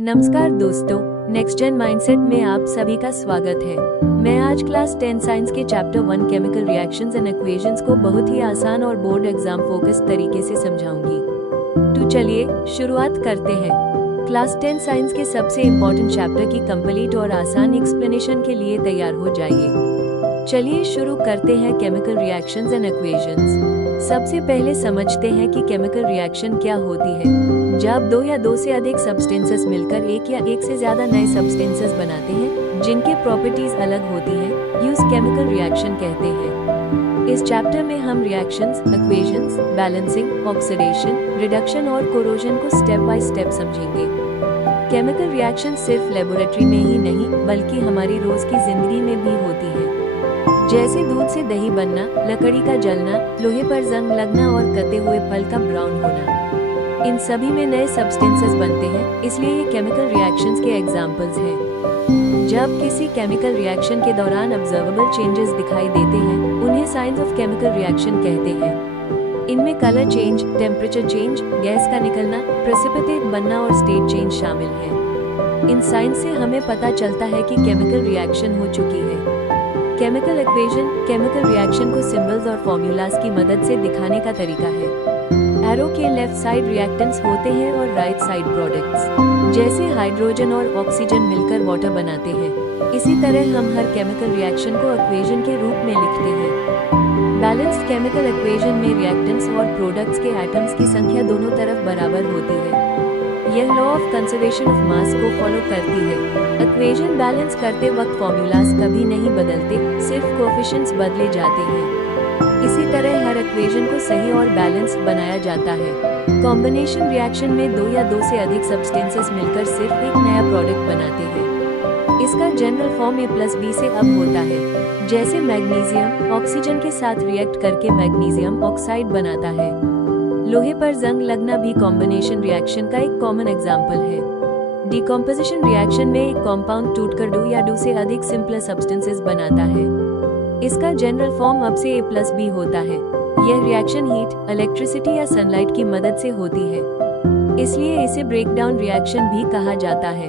नमस्कार दोस्तों, next gen mindset में आप सभी का स्वागत है। मैं आज क्लास 10 साइंस के chapter 1 chemical reactions and equations को बहुत ही आसान और बोर्ड एग्जाम फोकस तरीके से समझाऊंगी। तो चलिए शुरुआत करते हैं। क्लास 10 साइंस के सबसे इम्पोर्टेंट चैप्टर की कंप्लीट और आसान एक्सप्लेनेशन के लिए तैयार हो जाइए। चलिए शुरू करते हैं केमिकल रिएक्शंस एंड इक्वेशंस। सबसे पहले समझते हैं कि केमिकल रिएक्शन क्या होती है। जब दो या दो से अधिक सब्सटेंसेस मिलकर एक या एक से ज्यादा नए सब्सटेंसेस बनाते हैं जिनके प्रॉपर्टीज अलग होती हैं, ये उस केमिकल रिएक्शन कहते हैं। इस चैप्टर में हम reactions, equations, balancing, oxidation, reduction और कोरोजन को स्टेप बाय स्टेप समझेंगे। केमिकल रिएक्शन सिर्फ लेबोरेटरी में ही नहीं बल्कि हमारी रोज की जिंदगी में भी होती है, जैसे दूध से दही बनना, लकड़ी का जलना, लोहे पर जंग लगना और कटे हुए फल का ब्राउन होना। इन सभी में नए सब्सटेंसेस बनते हैं, इसलिए ये केमिकल रिएक्शंस के एग्जांपल्स हैं। जब किसी केमिकल रिएक्शन के दौरान ऑब्जर्वेबल चेंजेस दिखाई देते हैं, उन्हें साइंस ऑफ केमिकल रिएक्शन कहते हैं। इनमें colour change, temperature change, gas का निकलना, प्रेसिपिटेट बनना और स्टेट चेंज शामिल है। इन साइंस से हमें पता चलता है कि केमिकल रिएक्शन हो चुकी है। केमिकल इक्वेशन केमिकल रिएक्शन को सिंबल्स और फॉर्मूलाज की मदद से दिखाने का तरीका है। एरो के लेफ्ट साइड रिएक्टेंट्स होते हैं और राइट साइड प्रोडक्ट्स, जैसे हाइड्रोजन और ऑक्सीजन मिलकर वाटर बनाते हैं। इसी तरह हम हर केमिकल रिएक्शन को इक्वेशन के रूप में लिखते हैं। बैलेंस्ड केमिकल इक्वेशन में रिएक्टेंट्स और प्रोडक्ट्स के एटम्स की संख्या दोनों तरफ बराबर होती है। यह लॉ ऑफ कंजर्वेशन ऑफ मास को फॉलो करती है। इक्वेशन बैलेंस करते वक्त फॉर्मूलाज कभी नहीं बदलते, सिर्फ कोएफिशिएंट्स बदले जाते हैं। इसी तरह हर इक्वेशन को सही और बैलेंस्ड बनाया जाता है। कॉम्बिनेशन रिएक्शन में दो या दो से अधिक सब्सटेंसेस मिलकर सिर्फ एक नया प्रोडक्ट बनाते हैं। इसका जनरल फॉर्म A+B से अब होता है, जैसे मैग्नीशियम ऑक्सीजन के साथ रिएक्ट करके मैग्नीशियम ऑक्साइड बनाता है। लोहे पर जंग लगना भी कॉम्बिनेशन रिएक्शन का एक कॉमन एग्जाम्पल है। डिकम्पोजिशन रिएक्शन में एक कंपाउंड टूटकर दो या दो से अधिक सिंपलर सब्सटेंसेस बनाता है। इसका जनरल फॉर्म अब से A+B होता है। यह रिएक्शन हीट, इलेक्ट्रिसिटी या सनलाइट की मदद से होती है, इसलिए इसे ब्रेकडाउन रिएक्शन भी कहा जाता है।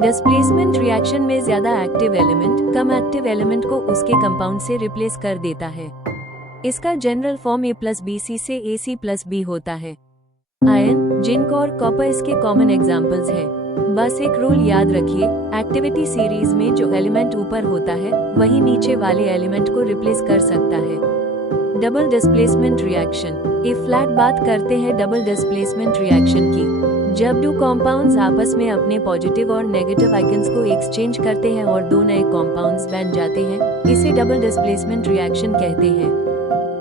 डिस्प्लेसमेंट रिएक्शन में ज्यादा एक्टिव एलिमेंट कम एक्टिव एलिमेंट को उसके कंपाउंड से रिप्लेस कर देता है। इसका जनरल फॉर्म A+BC से AC+B होता है। आयरन, जिंक और कॉपर इसके कॉमन एग्जाम्पल्स हैं। बस एक रूल याद रखिए, एक्टिविटी सीरीज में जो एलिमेंट ऊपर होता है वही नीचे वाले एलिमेंट को रिप्लेस कर सकता है। Double displacement reaction. एक फ्लैट बात करते हैं डबल डिस्प्लेसमेंट रिएक्शन की। जब दो कॉम्पाउंड्स आपस में अपने पॉजिटिव और नेगेटिव आइकन्स को एक्सचेंज करते हैं और दो नए कॉम्पाउंड्स बन जाते हैं, इसे डबल डिस्प्लेसमेंट रिएक्शन कहते हैं।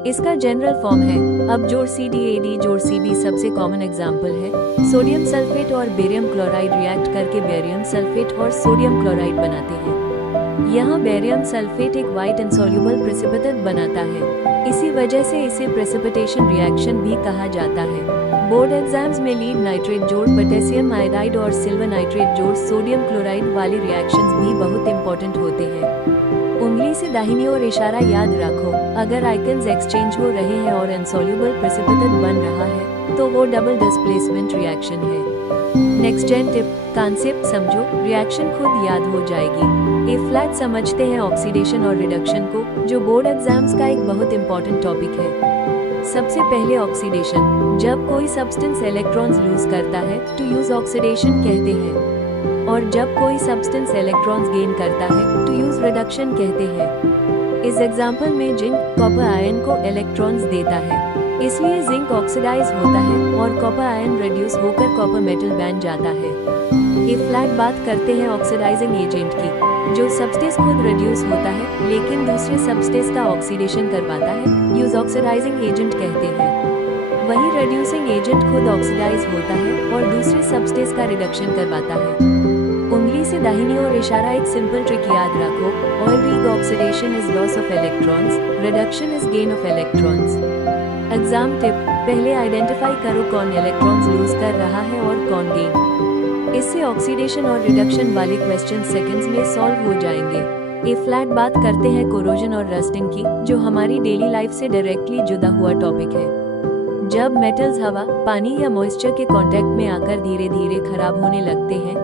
इसका जनरल फॉर्म है अब जोड़ CdAd जोड़ Cb सबसे कॉमन एग्जाम्पल है। सोडियम सल्फेट और बेरियम क्लोराइड रिएक्ट करके बेरियम सल्फेट और सोडियम क्लोराइड बनाते हैं। यहाँ बेरियम सल्फेट एक व्हाइट इनसॉल्युबल प्रेसिपिटेट बनाता है, इसी वजह से इसे प्रेसिपिटेशन रिएक्शन भी कहा जाता है। बोर्ड एग्जाम्स में लीड नाइट्रेट जोड़ पोटेशियम आयोडाइड और सिल्वर नाइट्रेट जोड़ सोडियम क्लोराइड वाले रिएक्शंस भी बहुत इंपॉर्टेंट होते हैं। उंगली से दाहिनी ओर इशारा याद रखो, अगर आइकन्स एक्सचेंज हो रहे हैं और इनसॉल्युबल प्रेसिपिटेट बन रहा है तो वो डबल डिस्प्लेसमेंट रिएक्शन है। नेक्स्ट जेन टिप, कॉन्सेप्ट समझो, रिएक्शन खुद याद हो जाएगी। ए फ्लैट समझते हैं ऑक्सीडेशन और रिडक्शन को, जो बोर्ड एग्जाम्स का एक बहुत इंपॉर्टेंट टॉपिक है। सबसे पहले ऑक्सीडेशन, जब कोई सब्सटेंस इलेक्ट्रॉन्स लूज करता है तो यूज ऑक्सीडेशन कहते हैं, और जब कोई सब्सटेंस इलेक्ट्रॉन्स गेन करता है तो यूज रिडक्शन कहते हैं। इस एग्जाम्पल में जिंक कॉपर आयन को इलेक्ट्रॉन्स देता है, इसलिए जिंक ऑक्सीडाइज होता है और कॉपर आयन रिड्यूस होकर कॉपर मेटल बन जाता है। ये फ्लैट बात करते हैं ऑक्सीडाइजिंग एजेंट की, जो सब्सटेंस खुद रिड्यूस होता है लेकिन दूसरे सब्सटेंस का ऑक्सीडेशन करवाता है, यूज ऑक्सीडाइजिंग एजेंट कहते हैं। वही रिड्यूसिंग एजेंट खुद ऑक्सीडाइज होता है और दूसरे सब्सटेंस का रिडक्शन करवाता है। उंगली से दाहिनी ओर इशारा एक सिंपल ट्रिक याद रखो, oil rig oxidation is loss of electrons, reduction is gain of electrons. Exam tip, पहले आइडेंटिफाई करो कौन इलेक्ट्रॉन्स लूज कर रहा है और कौन गेन। इससे ऑक्सीडेशन और रिडक्शन वाले क्वेश्चन सेकंड्स में सॉल्व हो जाएंगे। ए फ्लैट बात करते हैं कोरोजन और रस्टिंग की, जो हमारी डेली लाइफ से डायरेक्टली जुड़ा हुआ टॉपिक है। जब मेटल्स हवा, पानी या मॉइस्चर के कांटेक्ट में आकर धीरे धीरे खराब होने लगते हैं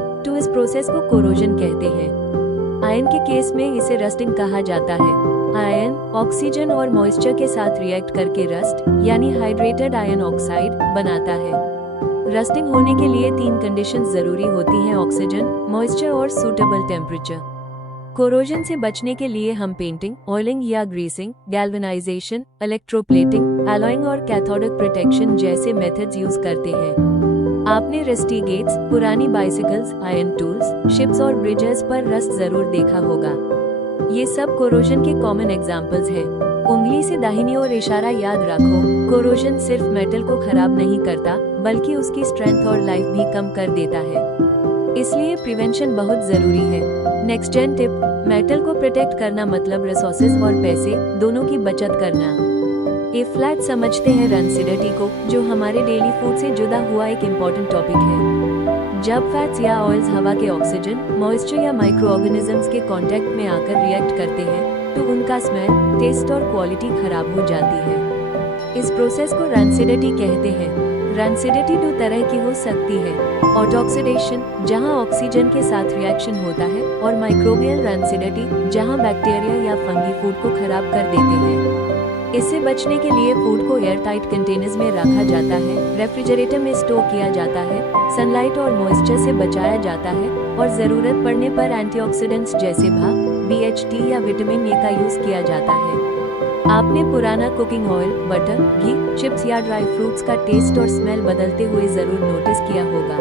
प्रोसेस को कोरोजन कहते हैं। आयन के केस में इसे रस्टिंग कहा जाता है। आयन ऑक्सीजन और मॉइस्चर के साथ रिएक्ट करके रस्ट यानी हाइड्रेटेड आयन ऑक्साइड बनाता है। रस्टिंग होने के लिए 3 कंडीशंस जरूरी होती हैं: ऑक्सीजन, मॉइस्चर और सूटेबल टेम्परेचर। कोरोजन से बचने के लिए हम पेंटिंग, ऑयलिंग या ग्रीसिंग, गैल्वेनाइजेशन, इलेक्ट्रोप्लेटिंग, एलॉइंग और कैथोडिक प्रोटेक्शन जैसे मेथड्स यूज करते हैं। आपने रस्टी गेट्स, पुरानी बाइसिकल्स, आयरन टूल्स, शिप्स और ब्रिजेस पर रस्ट जरूर देखा होगा। ये सब कोरोजन के कॉमन एग्जाम्पल्स हैं। उंगली से दाहिनी ओर इशारा याद रखो। कोरोजन सिर्फ मेटल को खराब नहीं करता, बल्कि उसकी स्ट्रेंथ और लाइफ भी कम कर देता है। इसलिए प्रिवेंशन बहुत जरूरी है। नेक्स्ट जेन टिप: मेटल को प्रोटेक्ट करना मतलब रिसोर्सेज और पैसे दोनों की बचत करना। ए फ्लैट समझते हैं रनसिडिटी को, जो हमारे डेली फूड से जुड़ा हुआ एक इम्पोर्टेंट टॉपिक है। जब फैट्स या ऑयल्स हवा के ऑक्सीजन, मॉइस्चर या माइक्रो ऑर्गेनिजम्स के कांटेक्ट में आकर रिएक्ट करते हैं तो उनका स्मेल, टेस्ट और क्वालिटी खराब हो जाती है। इस प्रोसेस को रनसिडिटी कहते हैं। रनसिडिटी 2 तरह की हो सकती है: ऑटोक्सीडेशन, जहां ऑक्सीजन के साथ रिएक्शन होता है, और माइक्रोबियल रनसिडिटी, जहां बैक्टीरिया या फंगी फूड को खराब कर देते हैं। इससे बचने के लिए फूड को एयर टाइट कंटेनर्स में रखा जाता है, रेफ्रिजरेटर में स्टोर किया जाता है, सनलाइट और मॉइस्चर से बचाया जाता है, और जरूरत पड़ने पर एंटीऑक्सीडेंट्स जैसे भा, BHT या विटामिन ए का यूज किया जाता है। आपने पुराना कुकिंग ऑयल, बटर, घी, चिप्स या ड्राई फ्रूट्स का टेस्ट और स्मेल बदलते हुए जरूर नोटिस किया होगा।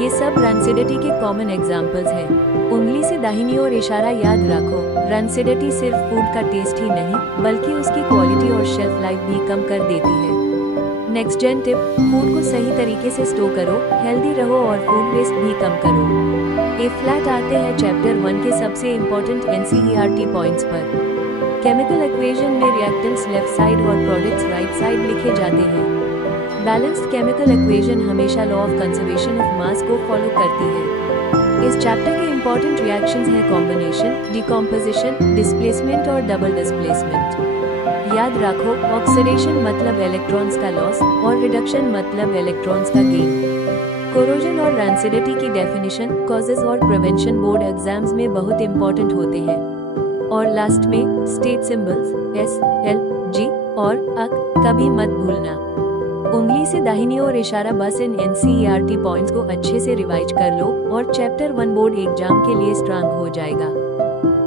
ये सब रनसिडिटी के कॉमन एग्जाम्पल्स हैं। उंगली से दाहिनी ओर इशारा याद रखो। रनसिडिटी सिर्फ फूड का टेस्ट ही नहीं, बल्कि उसकी क्वालिटी और शेल्फ लाइफ भी कम कर देती है। नेक्स्ट जेन टिप: फूड को सही तरीके से स्टोर करो, हेल्दी रहो और फूड वेस्ट भी कम करो। ए फ्लैट आते हैं चैप्टर 1 के सबसे इम्पोर्टेंट NCERT पॉइंट्स पर। केमिकल इक्वेशन में रिएक्टेंट्स लेफ्ट साइड और प्रोडक्ट्स राइट साइड लिखे जाते हैं। बैलेंस्ड केमिकल इक्वेशन हमेशा लॉ ऑफ कंजर्वेशन ऑफ मास को फॉलो करती है। इस चैप्टर के इम्पोर्टेंट रिएक्शंस हैं कॉम्बिनेशन, डिकम्पोजिशन, डिस्प्लेसमेंट और डबल डिस्प्लेसमेंट। याद रखो, ऑक्सीडेशन मतलब इलेक्ट्रॉन्स का लॉस और रिडक्शन मतलब इलेक्ट्रॉन्स का गेन। कोरोजन और रनसिडिटी की डेफिनेशन, कॉजेज और प्रिवेंशन बोर्ड एग्जाम्स में बहुत इम्पोर्टेंट होते हैं। और लास्ट में state symbols S, L, G और अक कभी मत भूलना। उंगली से दाहिनी ओर इशारा बस इन NCERT पॉइंट्स को अच्छे से रिवाइज कर लो और चैप्टर 1 बोर्ड एग्जाम के लिए स्ट्रांग हो जाएगा।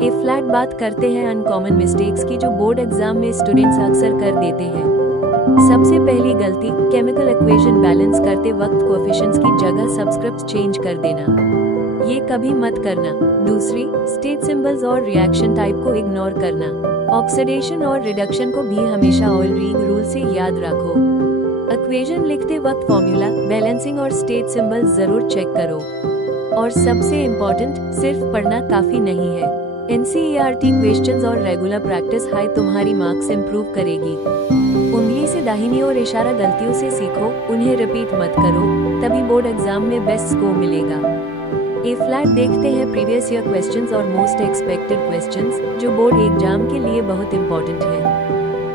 ए फ्लैट बात करते हैं अनकॉमन मिस्टेक्स की जो बोर्ड एग्जाम में स्टूडेंट्स अक्सर कर देते हैं। सबसे पहली गलती, केमिकल इक्वेशन बैलेंस करते वक्त कोएफिशिएंट्स की जगह सबस्क्रिप्ट्स चेंज कर देना। ये कभी मत करना। दूसरी, स्टेट सिंबल्स और रिएक्शन टाइप को इग्नोर करना। ऑक्सीडेशन और रिडक्शन को भी हमेशा ऑयल रिंग रूल से याद रखो। इक्वेशन लिखते वक्त फॉर्मूला, बैलेंसिंग और स्टेट सिंबल्स जरूर चेक करो। और सबसे इम्पोर्टेंट, सिर्फ पढ़ना काफी नहीं है। NCERT क्वेश्चंस और रेगुलर प्रैक्टिस हाई तुम्हारी मार्क्स इंप्रूव करेगी। उंगली से दाहिनी ओर इशारा गलतियों से सीखो, उन्हें रिपीट मत करो, तभी बोर्ड एग्जाम में बेस्ट स्कोर मिलेगा। ए फ्लैट देखते हैं प्रीवियस ईयर क्वेश्चंस और मोस्ट एक्सपेक्टेड क्वेश्चंस जो बोर्ड एग्जाम के लिए बहुत इंपॉर्टेंट है।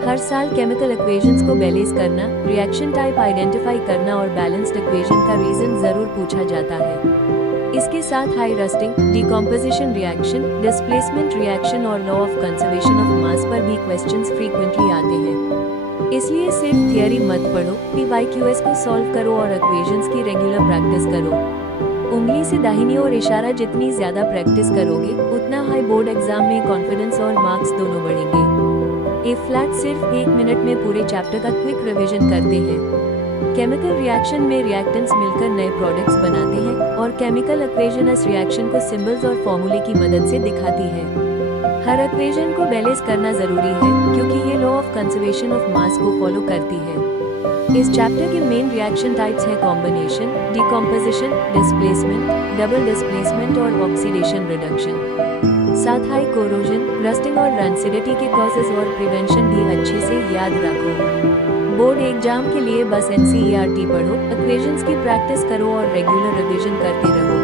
हर साल केमिकल इक्वेशंस को बैलेंस करना, रिएक्शन टाइप आइडेंटिफाई करना और बैलेंस्ड इक्वेशन का रीजन जरूर पूछा जाता है। इसके साथ हाई rusting, decomposition reaction, displacement reaction और law of conservation of mass पर भी क्वेश्चंस फ्रीक्वेंटली आते हैं। इसलिए सिर्फ थियरी मत पढ़ो, PYQs को सॉल्व करो और इक्वेशंस की रेगुलर प्रैक्टिस करो। उंगली से दाहिनी ओर इशारा जितनी ज्यादा प्रैक्टिस करोगे, उतना हाई बोर्ड एग्जाम में कॉन्फिडेंस और मार्क्स दोनों बढ़ेंगे। ए फ्लैट सिर्फ 1 मिनट में पूरे चैप्टर का क्विक रिवीजन करते हैं। केमिकल रिएक्शन में रिएक्टेंट्स मिलकर नए प्रोडक्ट्स बनाते हैं और केमिकल इक्वेशन इस रिएक्शन को सिंबल्स और फॉर्मूले की मदद से दिखाती है। हर इक्वेशन को बैलेंस करना जरूरी है क्योंकि ये लॉ ऑफ कंजर्वेशन ऑफ मास को फॉलो करती है। इस चैप्टर के मेन रिएक्शन टाइप्स हैं combination, decomposition, displacement, double displacement और ऑक्सीडेशन रिडक्शन। साथ हाई कोरोजन, रस्टिंग और रनसिडिटी के कॉजेज और प्रिवेंशन भी अच्छे से याद रखो। बोर्ड एग्जाम के लिए बस NCERT पढ़ो, इक्वेशंस की प्रैक्टिस करो और रेगुलर रिवीजन करते रहो।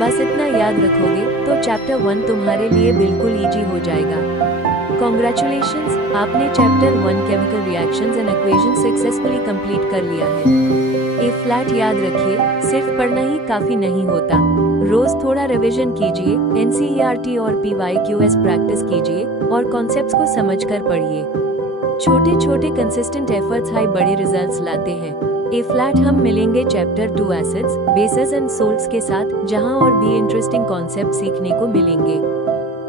बस इतना याद रखोगे तो चैप्टर 1 तुम्हारे लिए बिल्कुल इजी हो जाएगा। कॉन्ग्रेचुलेशंस, आपने chapter 1 chemical reactions and equations successfully complete कर लिया है। ए फ्लैट याद रखिए, सिर्फ पढ़ना ही काफी नहीं होता, रोज थोड़ा रिवीजन कीजिए, NCERT और PYQs प्रैक्टिस कीजिए और कॉन्सेप्ट्स को समझकर पढ़िए। छोटे छोटे कंसिस्टेंट एफर्ट्स हाई बड़े रिजल्ट्स लाते हैं। ए फ्लैट हम मिलेंगे chapter 2 acids, bases and salts के साथ, जहां और भी इंटरेस्टिंग कॉन्सेप्ट सीखने को मिलेंगे।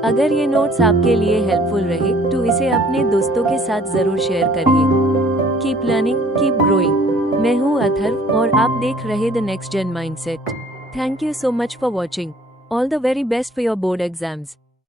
अगर ये नोट्स आपके लिए हेल्पफुल रहे तो इसे अपने दोस्तों के साथ जरूर शेयर करिए। Keep learning, keep growing. मैं हूँ अथर्व और आप देख रहे the next gen mindset. Thank you so much for watching. All the very best for your board exams.